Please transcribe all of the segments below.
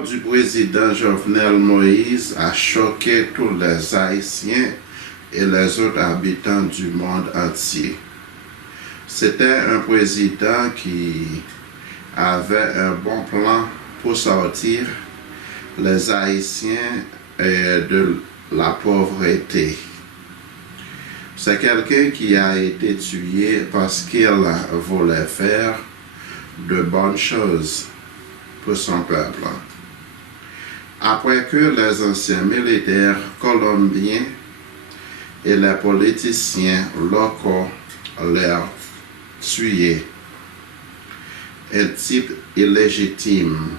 mort du président Jovenel Moïse a choqué tous les Haïtiens et les autres habitants du monde entier. C'était un président qui avait un bon plan pour sortir les Haïtiens de la pauvreté. C'est quelqu'un qui a été tué parce qu'il voulait faire de bonnes choses pour son peuple. Après que les anciens militaires colombiens et les politiciens locaux l'ont tué, un type illégitime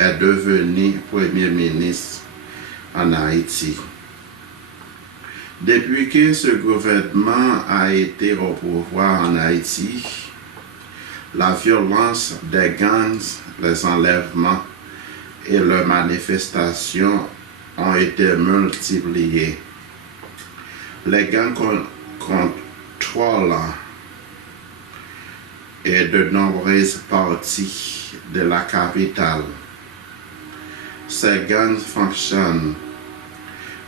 est devenu Premier ministre en Haïti. Depuis que ce gouvernement a été au pouvoir en Haïti, la violence des gangs, les enlèvements et les manifestations ont été multipliées. Les gangs contrôlent de nombreuses parties de la capitale. Ces gangs fonctionnent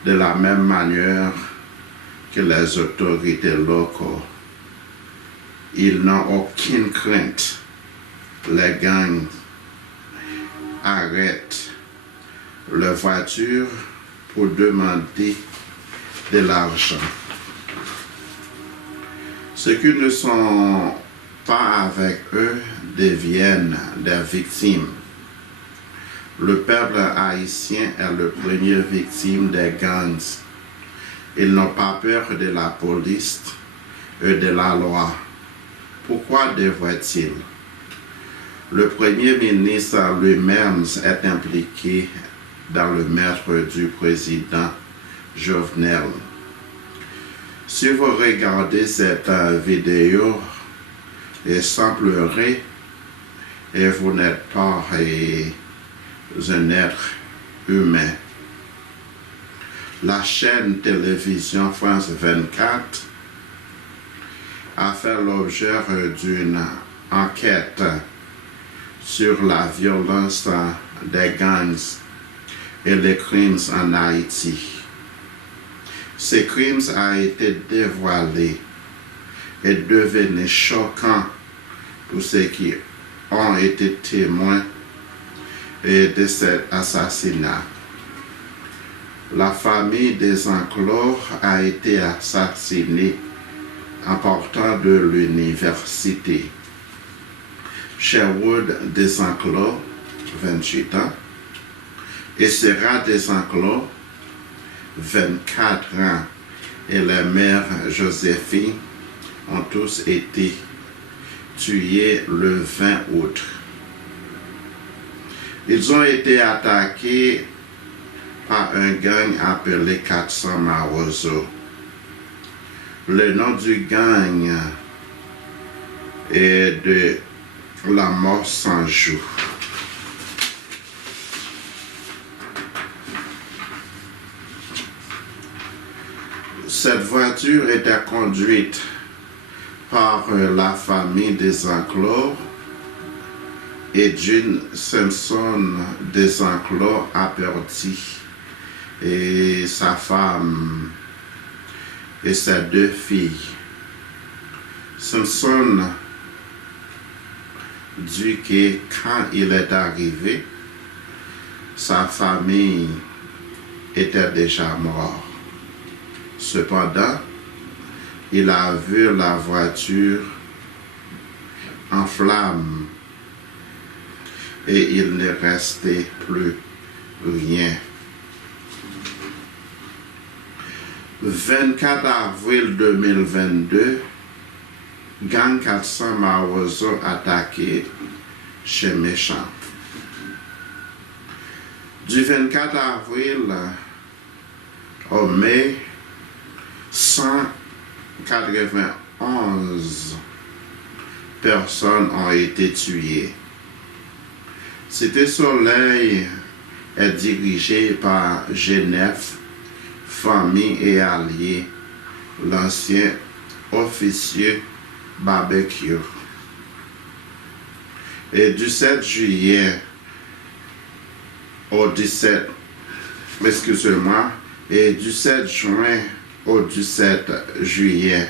de la même manière que les autorités locales. Ils n'ont aucune crainte. Les gangs arrêtent leurs voitures pour demander de l'argent. Ceux qui ne sont pas avec eux deviennent des victimes. Le peuple haïtien est le premier victime des gangs. Ils n'ont pas peur de la police et de la loi. Pourquoi devrait-il? Le Premier ministre lui-même est impliqué dans le meurtre du président Jovenel. Si vous regardez cette vidéo et sans pleurer, et vous n'êtes pas un être humain. La chaîne télévision France 24 a fait l'objet d'une enquête sur la violence des gangs et les crimes en Haïti. Ces crimes ont été dévoilés et devenus choquants pour ceux qui ont été témoins de cet assassinat. La famille des Enclos a été assassinée en partant de l'université. Sherwood des Enclos, 28 ans, et Sarah des Enclos, 24 ans, et la mère Joséphine ont tous été tués le 20 août. Ils ont été attaqués par un gang appelé 400 Marozo. Le nom du gang est de la mort sans joue. Cette voiture était conduite par la famille des Enclos et June Simpson des Enclos a perdu et sa femme et ses deux filles. Simpson dit que quand il est arrivé, sa famille était déjà morte. Cependant, il a vu la voiture en flammes et il ne restait plus rien. 24 avril 2022, gang 400 Marozo attaqué chez Méchant. Du 24 avril au mai, 191 personnes ont été tuées. Cité Soleil est dirigé par Genève, famille et alliés, l'ancien officier Barbecue. Et du 7 juillet au 17, excusez-moi, et du 7 juin au 17 juillet,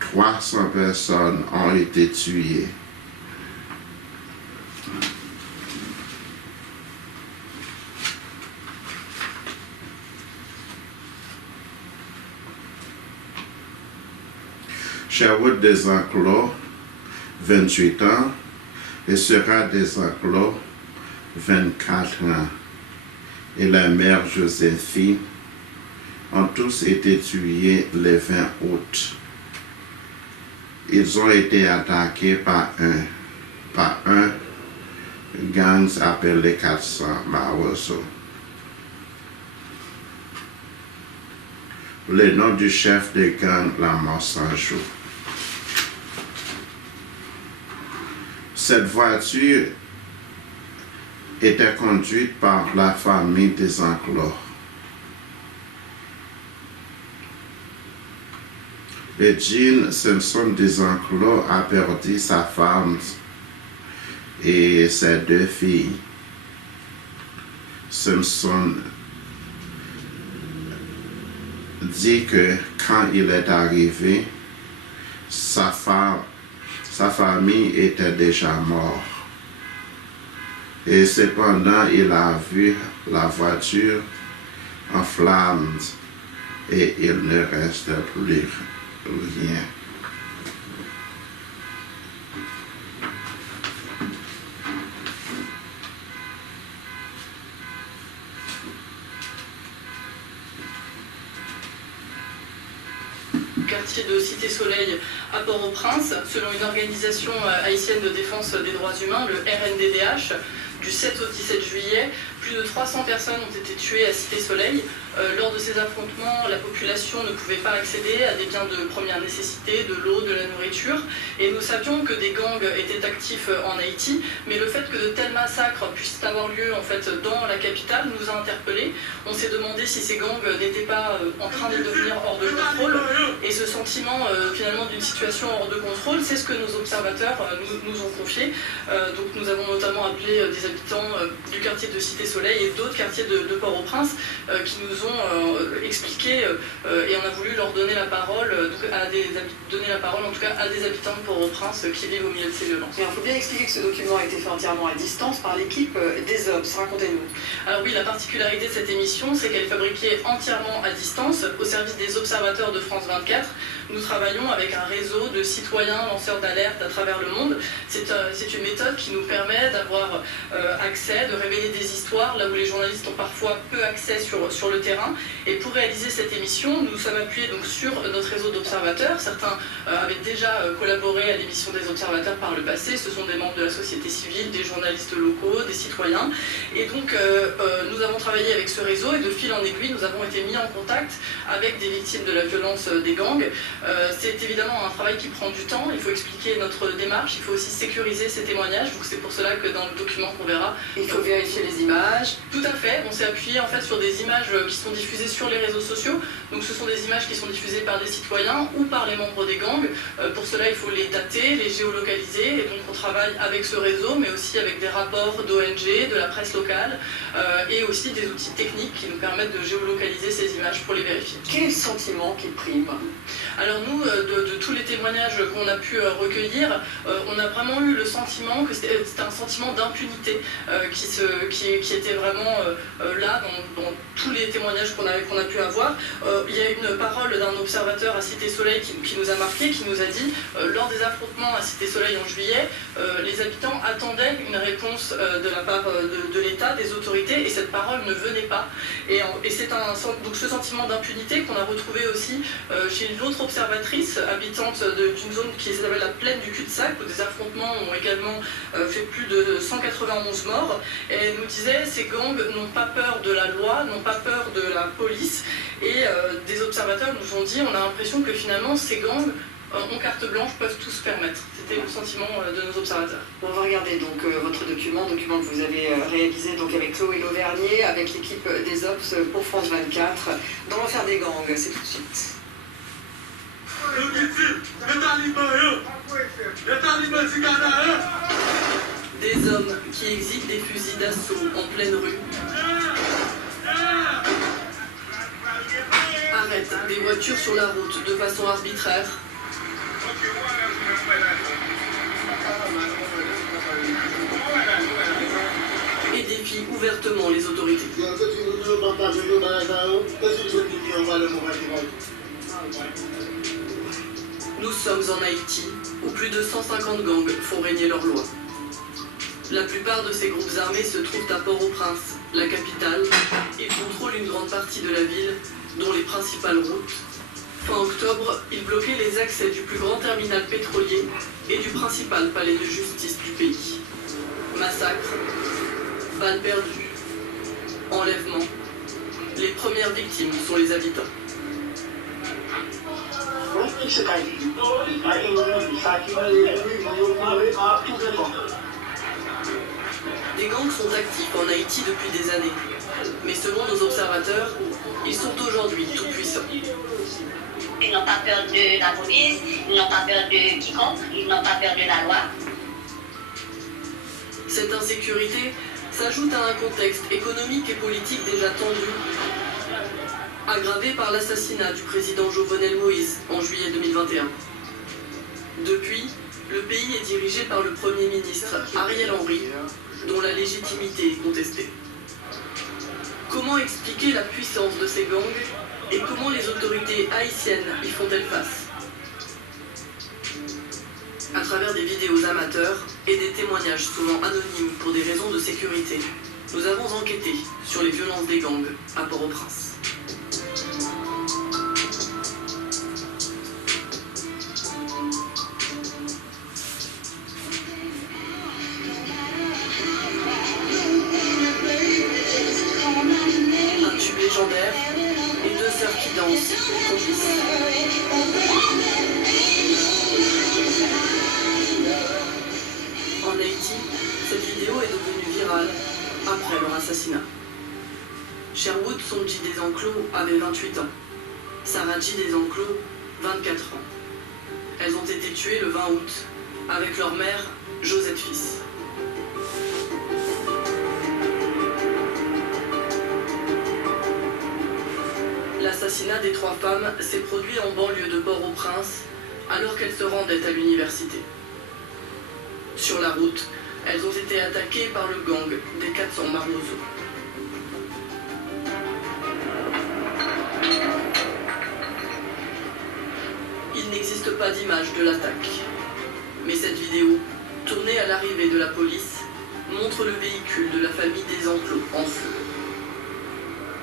300 personnes ont été tuées. Sherwood Desenclos, 28 ans, et Sera Desenclos, 24 ans, et la mère Joséphine ont tous été tués le 20 août. Ils ont été attaqués par un gang appelé 400 Barroso. Le nom du chef de gang, la mort sans jour. Cette voiture était conduite par la famille Desenclos. Et Jean Simpson Desenclos a perdu sa femme et ses 2 filles. Simpson dit que quand il est arrivé, sa famille était déjà morte. Et cependant, il a vu la voiture en flammes et il ne reste plus rien. Quartier de Cité-Soleil à Port-au-Prince, selon une organisation haïtienne de défense des droits humains, le RNDDH, du 7 au 17 juillet, plus de 300 personnes ont été tuées à Cité-Soleil. Lors de ces affrontements, la population ne pouvait pas accéder à des biens de première nécessité, de l'eau, de la nourriture. Et nous savions que des gangs étaient actifs en Haïti, mais le fait que de tels massacres puissent avoir lieu en fait, dans la capitale nous a interpellés. On s'est demandé si ces gangs n'étaient pas en train de devenir hors de contrôle. Et ce sentiment finalement d'une situation hors de contrôle, c'est ce que nos observateurs nous ont confié. Donc nous avons notamment appelé des habitants du quartier de Cité-Soleil et d'autres quartiers de Port-au-Prince qui nous ont expliqué et on a voulu leur donner la parole, en tout cas à des habitants de Port-au-Prince qui vivent au milieu de ces violences. Il faut bien expliquer que ce document a été fait entièrement à distance par l'équipe des Obs. Racontez-nous. Alors oui, la particularité de cette émission, c'est qu'elle est fabriquée entièrement à distance au service des observateurs de France 24. Nous travaillons avec un réseau de citoyens lanceurs d'alerte à travers le monde. C'est une méthode qui nous permet d'avoir accès, de révéler des histoires là où les journalistes ont parfois peu accès sur le terrain. Et pour réaliser cette émission, nous sommes appuyés donc sur notre réseau d'observateurs. Certains avaient déjà collaboré à l'émission des observateurs par le passé. Ce sont des membres de la société civile, des journalistes locaux, des citoyens. Et donc nous avons travaillé avec ce réseau et de fil en aiguille, nous avons été mis en contact avec des victimes de la violence des gangs. C'est évidemment un travail qui prend du temps. Il faut expliquer notre démarche. Il faut aussi sécuriser ces témoignages. Donc c'est pour cela que dans le document qu'on verra, il faut vérifier les images. Tout à fait. On s'est appuyé en fait sur des images qui sont diffusées sur les réseaux sociaux. Donc ce sont des images qui sont diffusées par des citoyens ou par les membres des gangs. Pour cela, il faut les dater, les géolocaliser. Et donc on travaille avec ce réseau, mais aussi avec des rapports d'ONG, de la presse locale et aussi des outils techniques qui nous permettent de géolocaliser ces images pour les vérifier. Quel est le sentiment qui prime? Alors nous, de tous les témoignages qu'on a pu recueillir, on a vraiment eu le sentiment que c'était un sentiment d'impunité qui était vraiment là dans tous les témoignages qu'on a pu avoir. Il y a une parole d'un observateur à Cité-Soleil qui nous a marqué, qui nous a dit lors des affrontements à Cité-Soleil en juillet, les habitants attendaient une réponse de la part de l'État, des autorités, et cette parole ne venait pas. Et c'est donc ce sentiment d'impunité qu'on a retrouvé aussi chez l'autre observatrice, habitante d'une zone qui s'appelle la plaine du cul-de-sac, où des affrontements ont également fait plus de 191 morts. Et elle nous disait, ces gangs n'ont pas peur de la loi, n'ont pas peur de la police. Et des observateurs nous ont dit, on a l'impression que finalement ces gangs ont carte blanche, peuvent tout se permettre. C'était le sentiment de nos observateurs. On va regarder donc votre document que vous avez réalisé donc avec Chloé Lauvernier, avec l'équipe des Obs pour France 24, dans l'affaire des gangs. C'est tout de suite. Des hommes qui exilent des fusils d'assaut en pleine rue. Arrêtent des voitures sur la route de façon arbitraire. Et défient ouvertement les autorités. Nous sommes en Haïti, où plus de 150 gangs font régner leurs lois. La plupart de ces groupes armés se trouvent à Port-au-Prince, la capitale, et contrôlent une grande partie de la ville, dont les principales routes. Fin octobre, ils bloquaient les accès du plus grand terminal pétrolier et du principal palais de justice du pays. Massacres, balles perdues, enlèvements. Les premières victimes sont les habitants. Les gangs sont actifs en Haïti depuis des années. Mais selon nos observateurs, ils sont aujourd'hui tout puissants. Ils n'ont pas peur de la police, ils n'ont pas peur de quiconque, ils n'ont pas peur de la loi. Cette insécurité s'ajoute à un contexte économique et politique déjà tendu, aggravé par l'assassinat du président Jovenel Moïse en juillet 2021. Depuis, le pays est dirigé par le Premier ministre Ariel Henry, dont la légitimité est contestée. Comment expliquer la puissance de ces gangs et comment les autorités haïtiennes y font-elles face? À travers des vidéos amateurs et des témoignages souvent anonymes pour des raisons de sécurité, nous avons enquêté sur les violences des gangs à Port-au-Prince. Un tube légendaire et deux sœurs qui dansent, complices. En Haïti, cette vidéo est devenue virale après leur assassinat. Sherwood Sonji Desenclos avait 28 ans. Saraji Desenclos, 24 ans. Elles ont été tuées le 20 août avec leur mère, Josette Fils. L'assassinat des trois femmes s'est produit en banlieue de Port-au-Prince alors qu'elles se rendaient à l'université. Sur la route, elles ont été attaquées par le gang des 400 Marmozo. Il n'existe pas d'image de l'attaque. Mais cette vidéo, tournée à l'arrivée de la police, montre le véhicule de la famille Desenclos en feu.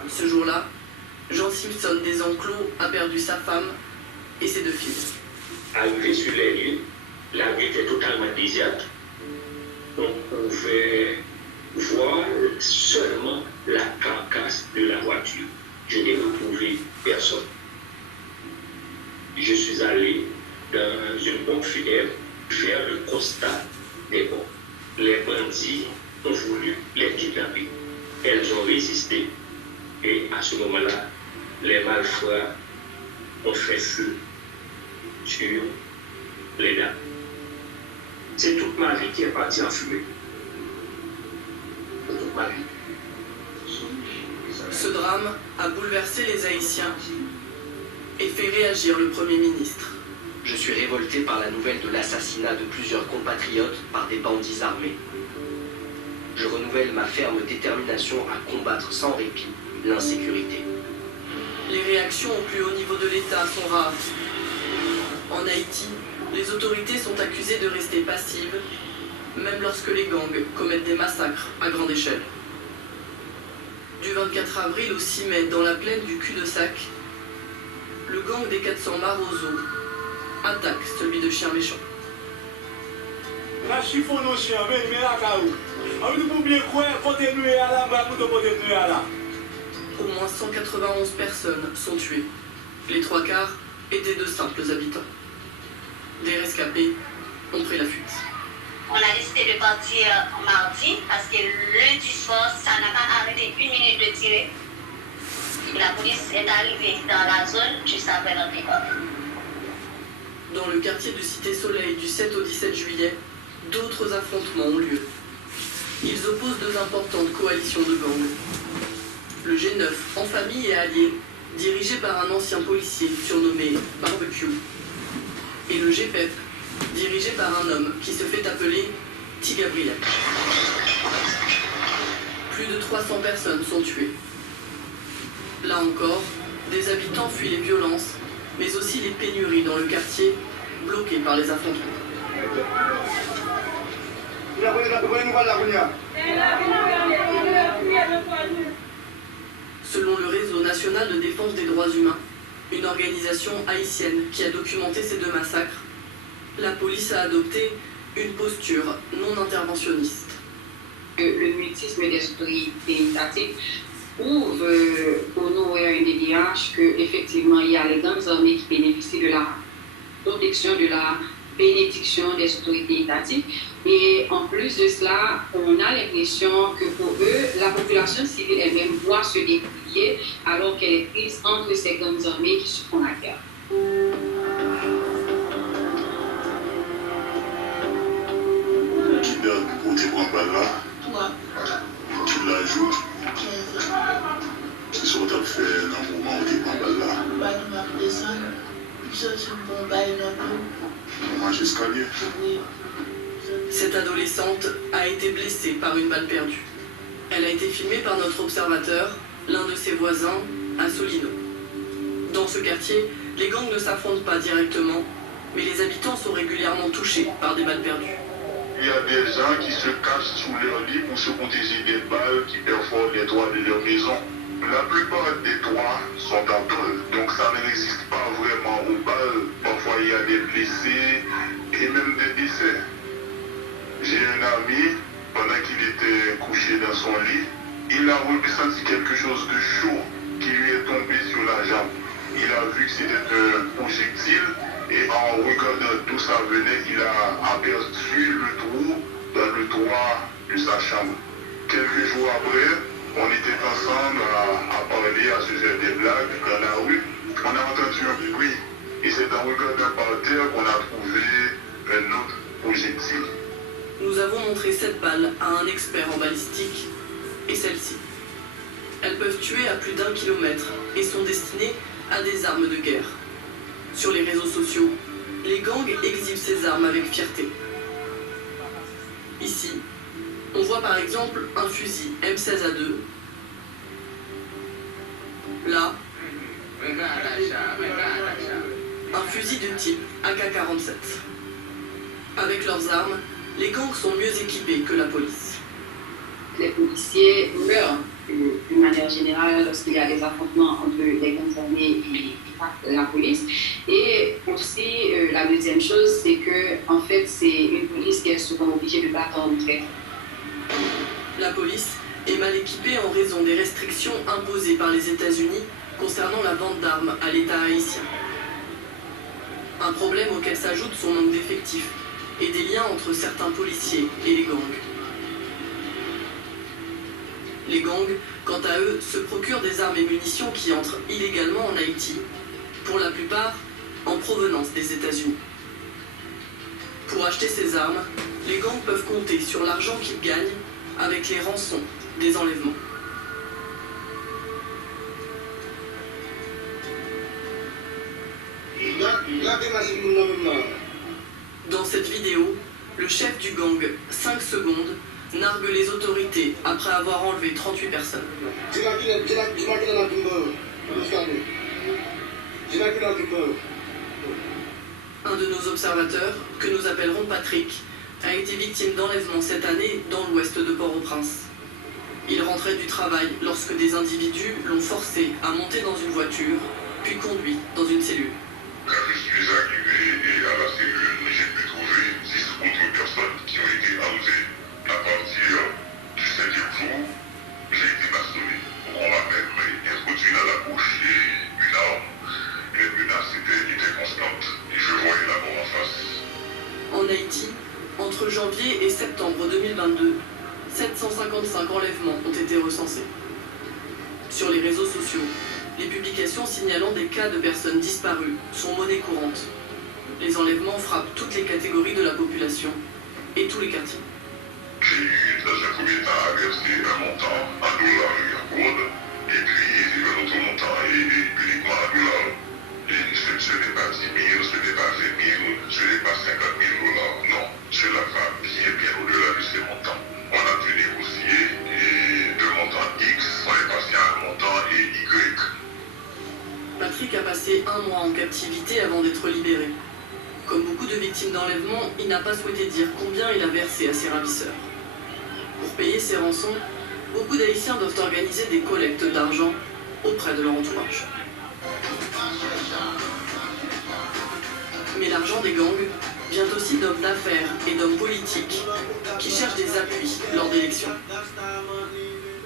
Ce jour-là, Jean Simpson Desenclos a perdu sa femme et ses deux filles. Arrivé sur les lieux, la rue était totalement déserte. On pouvait voir seulement la carcasse de la voiture. Je n'ai retrouvé personne. Je suis allé dans une pompe funèbre faire le constat des morts. Les bandits ont voulu les kidnapper. Elles ont résisté et à ce moment-là, les malfrats ont fait feu sur les dames. C'est toute ma vie qui est partie en fumée. Toute ma vie. Ce drame a bouleversé les Haïtiens et fait réagir le Premier ministre. Je suis révolté par la nouvelle de l'assassinat de plusieurs compatriotes par des bandits armés. Je renouvelle ma ferme détermination à combattre sans répit l'insécurité. Les réactions au plus haut niveau de l'État sont rares. En Haïti, les autorités sont accusées de rester passives, même lorsque les gangs commettent des massacres à grande échelle. Du 24 avril au 6 mai, dans la plaine du cul-de-sac, le gang des 400 Marmozo attaque celui de Chien Méchant. La chiffonne au chien, mais la caou. On nous oublie quoi, continuer à la bas pour continuer à la. Au moins 191 personnes sont tuées. Les trois quarts étaient de simples habitants. Des rescapés ont pris la fuite. On a décidé de partir mardi parce que lundi soir, ça n'a pas arrêté une minute de tirer. La police est arrivée dans la zone juste après notre école. Dans le quartier de Cité Soleil du 7 au 17 juillet, d'autres affrontements ont lieu. Ils opposent deux importantes coalitions de gangs. Le G9, en famille et allié, dirigé par un ancien policier surnommé Barbecue. Et le GPEP, dirigé par un homme qui se fait appeler T. Gabriel. Plus de 300 personnes sont tuées. Là encore, des habitants fuient les violences, mais aussi les pénuries dans le quartier, bloqué par les affrontements. Selon le Réseau national de défense des droits humains, une organisation haïtienne qui a documenté ces deux massacres, la police a adopté une posture non interventionniste. Le mutisme des autorités étatiques prouve pour nous et UNDDH qu'effectivement il y a les grandes armées qui bénéficient de la protection, de la bénédiction des autorités étatiques. Et en plus de cela, on a l'impression que pour eux, la population civile elle-même doit se dépouiller alors qu'elle est prise entre ces grandes armées qui se font la guerre. Tu donnes pour tes grands balles là. Tu l'ajoutes. C'est ce que tu as fait dans le moment où tu prends balle là. Comment escalier? Cette adolescente a été blessée par une balle perdue. Elle a été filmée par notre observateur, l'un de ses voisins, à Solino. Dans ce quartier, les gangs ne s'affrontent pas directement, mais les habitants sont régulièrement touchés par des balles perdues. Il y a des gens qui se cachent sous leur lit pour se protéger des balles qui perforent les toits de leur maison. La plupart des toits sont en tôle, donc ça ne résiste pas vraiment aux balles. Parfois il y a des blessés et même des décès. J'ai un ami, pendant qu'il était couché dans son lit, il a ressenti quelque chose de chaud qui lui est tombé sur la jambe. Il a vu que c'était un projectile et en regardant d'où ça venait, il a aperçu le trou dans le toit de sa chambre. Quelques jours après, on était ensemble à parler, à se faire des blagues dans la rue. On a entendu un bruit et c'est en regardant par terre qu'on a trouvé un autre projectile. Nous avons montré cette balle à un expert en balistique et celle-ci. Elles peuvent tuer à plus d'1 kilomètre et sont destinées à des armes de guerre. Sur les réseaux sociaux, les gangs exhibent ces armes avec fierté. Ici, on voit par exemple un fusil M16A2. Là, un fusil de type AK-47. Avec leurs armes, les gangs sont mieux équipés que la police. Les policiers meurent d'une manière générale lorsqu'il y a des affrontements entre les grandes armées et la police. Et aussi, la deuxième chose, c'est que en fait, c'est une police qui est souvent obligée de battre en retraite. La police est mal équipée en raison des restrictions imposées par les États-Unis concernant la vente d'armes à l'État haïtien. Un problème auquel s'ajoute son manque d'effectifs et des liens entre certains policiers et les gangs. Les gangs, quant à eux, se procurent des armes et munitions qui entrent illégalement en Haïti, pour la plupart en provenance des États-Unis. Pour acheter ces armes, les gangs peuvent compter sur l'argent qu'ils gagnent avec les rançons des enlèvements. Dans cette vidéo, le chef du gang, 5 secondes, nargue les autorités après avoir enlevé 38 personnes. Un de nos observateurs, que nous appellerons Patrick, a été victime d'enlèvement cette année dans l'ouest de Port-au-Prince. Il rentrait du travail lorsque des individus l'ont forcé à monter dans une voiture, puis conduit dans une cellule. Quand je suis arrivé à la cellule, j'ai pu trouver 6 autres personnes qui ont été arrosées. À partir du 7e jour, j'ai été bastonné. On m'a même introduit dans la bouche une arme. Les menaces étaient constantes et je voyais la mort en face. En Haïti, entre janvier et septembre 2022, 755 enlèvements ont été recensés. Sur les réseaux sociaux, les publications signalant des cas de personnes disparues sont monnaie courante. Les enlèvements frappent toutes les catégories de la population et tous les quartiers. J'ai eu dans un premier temps à verser un montant en dollars et en gold, et puis un autre montant uniquement en dollars. Et ce n'est pas 10 000, ce n'est pas 20 000, ce n'est pas 50 000 dollars. Non, cela va bien au-delà de ces montants. On a pu négocier et de montant X, on est passé à un montant et Y. Patrick a passé 1 mois en captivité avant d'être libéré. Comme beaucoup de victimes d'enlèvement, il n'a pas souhaité dire combien il a versé à ses ravisseurs. Pour payer ses rançons, beaucoup d'Haïtiens doivent organiser des collectes d'argent auprès de leur entourage. Mais l'argent des gangs vient aussi d'hommes d'affaires et d'hommes politiques qui cherchent des appuis lors d'élections.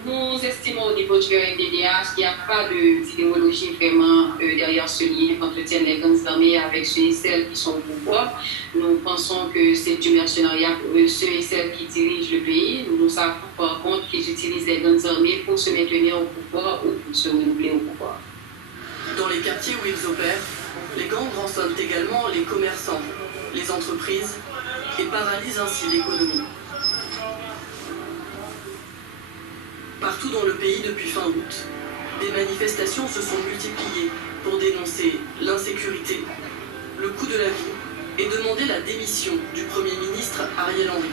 Nous estimons au niveau du RNDDH qu'il n'y a pas d'idéologie vraiment derrière ce lien qu'entretiennent les gangs armés avec ceux et celles qui sont au pouvoir. Nous pensons que c'est du mercenariat ceux et celles qui dirigent le pays. Nous savons par contre qu'ils utilisent les gangs armés pour se maintenir au pouvoir ou pour se renouveler au pouvoir. Dans les quartiers où ils opèrent, les gangs rançonnent également les commerçants, les entreprises et paralysent ainsi l'économie. Partout dans le pays depuis fin août, des manifestations se sont multipliées pour dénoncer l'insécurité, le coût de la vie et demander la démission du Premier ministre Ariel Henry.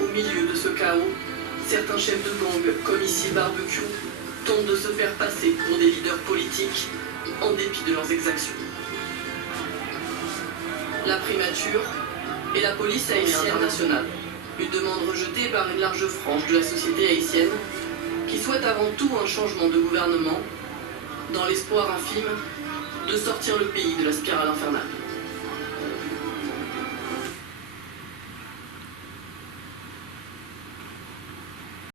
Au milieu de ce chaos, certains chefs de gang, comme ici Barbecue, tentent de se faire passer pour des leaders politiques en dépit de leurs exactions. La primature et la police haïtienne nationale. Une demande rejetée par une large frange de la société haïtienne qui souhaite avant tout un changement de gouvernement dans l'espoir infime de sortir le pays de la spirale infernale.